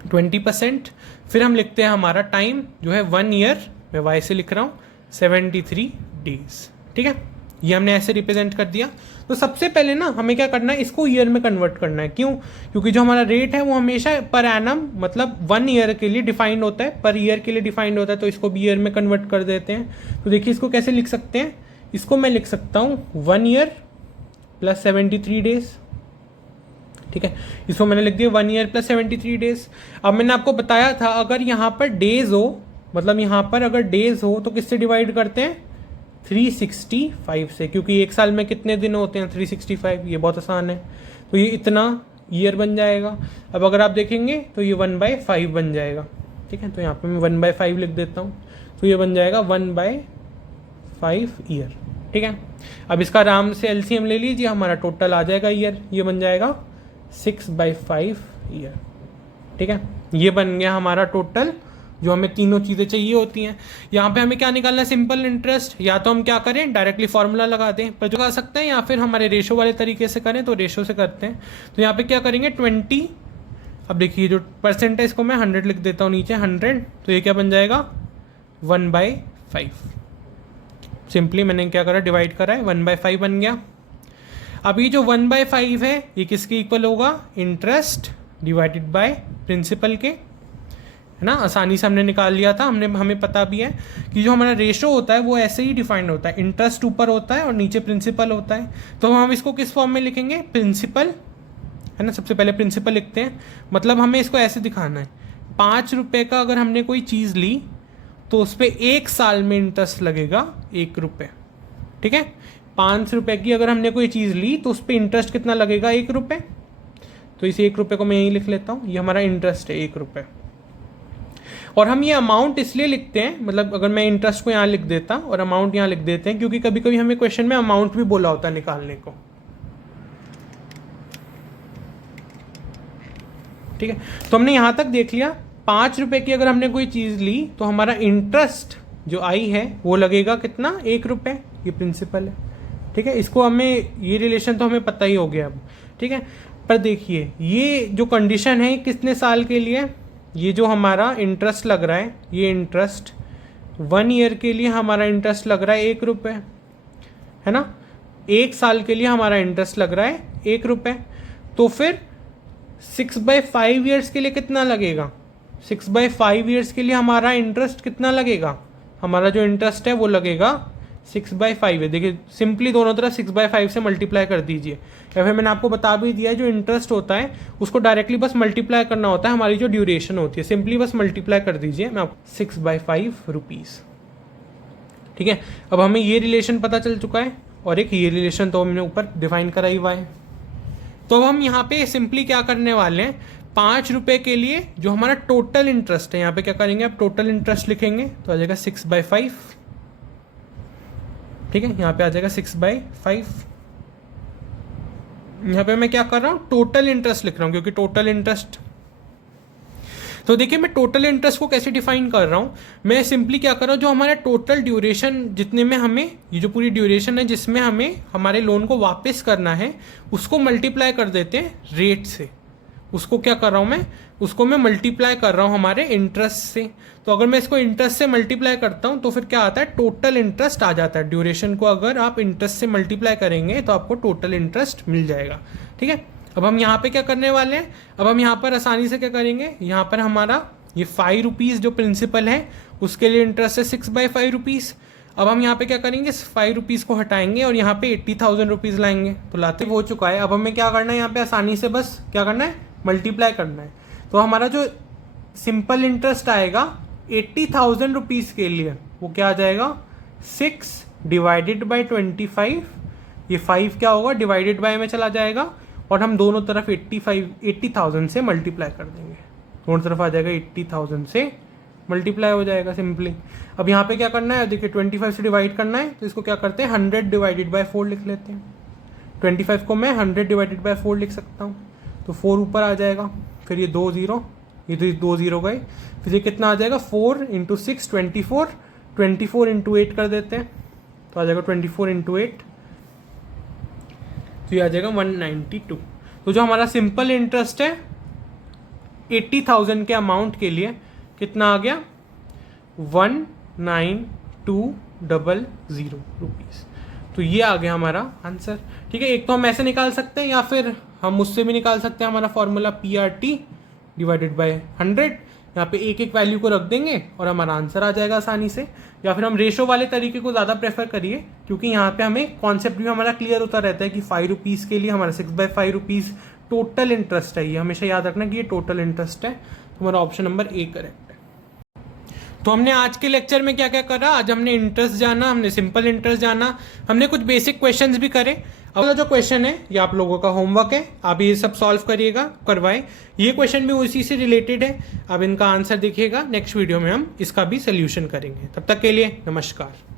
20%, फिर हम लिखते हैं हमारा टाइम जो है 1 ईयर, मैं वाई से लिख रहा हूँ 73 डेज। ठीक है, ये हमने ऐसे रिप्रेजेंट कर दिया। तो सबसे पहले ना हमें क्या करना है, इसको ईयर में कन्वर्ट करना है। क्यों? क्योंकि जो हमारा रेट है वो हमेशा पर एनम मतलब 1 ईयर के लिए डिफाइंड होता है, पर ईयर के लिए डिफाइंड होता है, तो इसको भी ईयर में कन्वर्ट कर देते हैं। तो देखिए इसको कैसे लिख सकते हैं, इसको मैं लिख सकता हूँ 1 ईयर प्लस 73 डेज। ठीक है, इसको मैंने लिख दिया 1 ईयर प्लस 73 डेज। अब मैंने आपको बताया था अगर यहाँ पर डेज हो, मतलब यहाँ पर अगर डेज हो तो किससे डिवाइड करते हैं, 365 से, क्योंकि एक साल में कितने दिन होते हैं 365, ये बहुत आसान है। तो ये इतना ईयर बन जाएगा। अब अगर आप देखेंगे तो ये 1/5 बन जाएगा। ठीक है, तो यहाँ पे मैं 1/5 लिख देता हूँ, तो ये बन जाएगा 1/5 ईयर। ठीक है, अब इसका आराम से एलसीएम ले लीजिए, हमारा टोटल आ जाएगा ईयर, ये बन जाएगा 6/5 ईयर। ठीक है, ये बन गया हमारा टोटल, जो हमें तीनों चीज़ें चाहिए होती हैं। यहाँ पे हमें क्या निकालना है, सिंपल इंटरेस्ट। या तो हम क्या करें, डायरेक्टली फार्मूला लगा दें, पर जो कर सकते हैं, या फिर हमारे रेशो वाले तरीके से करें, तो रेशो से करते हैं। तो यहाँ पे क्या करेंगे 20, अब देखिए जो परसेंट है इसको मैं 100 लिख देता हूँ नीचे 100, तो ये क्या बन जाएगा 1/5। सिंपली मैंने क्या करा, डिवाइड करा है, 1/5 बन गया। अब ये जो 1/5 है ये किसके इक्वल होगा, इंटरेस्ट डिवाइडेड बाय प्रिंसिपल के, है ना। आसानी से हमने निकाल लिया था, हमें पता भी है कि जो हमारा रेशो होता है वो ऐसे ही डिफाइंड होता है, इंटरेस्ट ऊपर होता है और नीचे प्रिंसिपल होता है। तो हम इसको किस फॉर्म में लिखेंगे, प्रिंसिपल, है ना। सबसे पहले प्रिंसिपल लिखते हैं, मतलब हमें इसको ऐसे दिखाना है, 5 रुपये का अगर हमने कोई चीज़ ली तो उस पर 1 साल में इंटरेस्ट लगेगा 1 रुपये। ठीक है, 5 रुपये की अगर हमने कोई चीज़ ली तो उस पर इंटरेस्ट कितना लगेगा, 1 रुपये। तो इस 1 रुपये को मैं यहीं लिख लेता हूँ, ये हमारा इंटरेस्ट है 1 रुपये। और हम ये अमाउंट इसलिए लिखते हैं, मतलब अगर मैं इंटरेस्ट को यहाँ लिख देता और अमाउंट यहाँ लिख देते हैं, क्योंकि कभी कभी हमें क्वेश्चन में अमाउंट भी बोला होता है निकालने को। ठीक है, तो हमने यहाँ तक देख लिया, 5 रुपये की अगर हमने कोई चीज़ ली तो हमारा इंटरेस्ट जो आई है वो लगेगा कितना, 1 रुपये, ये प्रिंसिपल है। ठीक है, इसको हमें, ये रिलेशन तो हमें पता ही हो गया अब। ठीक है, पर देखिए ये जो कंडीशन है कितने साल के लिए, ये जो हमारा इंटरेस्ट लग रहा है, ये इंटरेस्ट 1 ईयर के लिए हमारा इंटरेस्ट लग रहा है 1 रुपये, है ना। 1 साल के लिए हमारा इंटरेस्ट लग रहा है 1 रुपये। तो फिर 6/5 ईयर्स के लिए कितना लगेगा, 6/5 ईयर्स के लिए हमारा इंटरेस्ट कितना लगेगा, हमारा जो इंटरेस्ट है वो लगेगा 6/5 है। देखिए सिंपली दोनों तरफ 6/5 से मल्टीप्लाई कर दीजिए, या फिर मैंने आपको बता भी दिया है जो इंटरेस्ट होता है उसको डायरेक्टली बस मल्टीप्लाई करना होता है, हमारी जो ड्यूरेशन होती है सिंपली बस मल्टीप्लाई कर दीजिए, मैं आपको 6/5 रुपीज़। ठीक है, अब हमें ये रिलेशन पता चल चुका है और एक ये रिलेशन तो हमने ऊपर डिफाइन करा ही हुआ है। तो अब हम यहाँ पे सिंपली क्या करने वाले हैं, 5 रुपये के लिए जो हमारा टोटल इंटरेस्ट है, यहाँ पे क्या करेंगे, आप टोटल इंटरेस्ट लिखेंगे तो आ जाएगा 6/5। ठीक है, यहाँ पे आ जाएगा 6/5। यहाँ पे मैं क्या कर रहा हूँ, टोटल इंटरेस्ट लिख रहा हूँ, क्योंकि टोटल इंटरेस्ट, तो देखिए मैं टोटल इंटरेस्ट को कैसे डिफाइन कर रहा हूँ, मैं सिंपली क्या कर रहा हूँ, जो हमारा टोटल ड्यूरेशन जितने में हमें, ये जो पूरी ड्यूरेशन है जिसमें हमें हमारे लोन को वापस करना है, उसको मल्टीप्लाई कर देते हैं रेट से। उसको क्या कर रहा हूँ मैं, उसको मैं मल्टीप्लाई कर रहा हूँ हमारे इंटरेस्ट से। तो अगर मैं इसको इंटरेस्ट से मल्टीप्लाई करता हूँ तो फिर क्या आता है, टोटल इंटरेस्ट आ जाता है। ड्यूरेशन को अगर आप इंटरेस्ट से मल्टीप्लाई करेंगे तो आपको टोटल इंटरेस्ट मिल जाएगा। ठीक है, अब हम यहाँ पे क्या करने वाले हैं, अब हम यहाँ पर आसानी से क्या करेंगे, यहाँ पर हमारा ये 5 रुपीज़ जो प्रिंसिपल है उसके लिए इंटरेस्ट है 6/5 रुपीज़। अब हम यहाँ पे क्या करेंगे, 5 रुपीज़ को हटाएंगे और यहाँ पे 80,000 रुपीज़ लाएंगे, तो लाते हो चुका है। अब हमें क्या करना है, यहाँ पे आसानी से बस क्या करना है, मल्टीप्लाई करना है। तो हमारा जो सिंपल इंटरेस्ट आएगा 80,000 रुपीज़ के लिए वो क्या आ जाएगा, 6 डिवाइडेड बाई 25, ये 5 क्या होगा, डिवाइडेड बाय में चला जाएगा और हम दोनों तरफ 80,000 से मल्टीप्लाई कर देंगे, दोनों तरफ आ जाएगा 80,000 से मल्टीप्लाई हो जाएगा सिंपली। अब यहाँ पे क्या करना है, देखिए 25 से डिवाइड करना है तो इसको क्या करते हैं, 100 डिवाइडेड बाय 4 लिख लेते हैं। 25 को मैं 100 डिवाइडेड बाय 4 लिख सकता हूँ, तो 4 ऊपर आ जाएगा, फिर ये 2 0 ये तो 2 0 गए, फिर ये कितना आ जाएगा 4 × 6 24, 24 × 8 कर देते हैं तो आ जाएगा 24 × 8, तो ये आ जाएगा 192। तो जो हमारा सिंपल इंटरेस्ट है 80,000 के अमाउंट के लिए कितना आ गया 19200 रुपीज़। तो ये आ गया हमारा आंसर। ठीक है, एक तो हम ऐसे निकाल सकते हैं या फिर हम उससे भी निकाल सकते हैं हमारा फॉर्मूला PRT डिवाइडेड बाय 100, यहाँ पे एक एक वैल्यू को रख देंगे और हमारा आंसर आ जाएगा आसानी से। या फिर हम रेशो वाले तरीके को ज़्यादा प्रेफर करिए, क्योंकि यहाँ पे हमें कॉन्सेप्ट भी हमारा क्लियर होता रहता है कि 5 रुपीज़ के लिए हमारा 6/5 रुपीज़ टोटल इंटरेस्ट है। ये हमेशा याद रखना कि ये टोटल इंटरेस्ट है। तो हमारा ऑप्शन नंबर ए करेक्ट है। तो हमने आज के लेक्चर में क्या क्या करा, आज हमने इंटरेस्ट जाना, हमने सिंपल इंटरेस्ट जाना, हमने कुछ बेसिक क्वेश्चंस भी करे। अगला जो क्वेश्चन है ये आप लोगों का होमवर्क है, आप ये सब सॉल्व करिएगा, करवाएं। ये क्वेश्चन भी उसी से रिलेटेड है, अब इनका आंसर देखिएगा। नेक्स्ट वीडियो में हम इसका भी सोल्यूशन करेंगे। तब तक के लिए नमस्कार।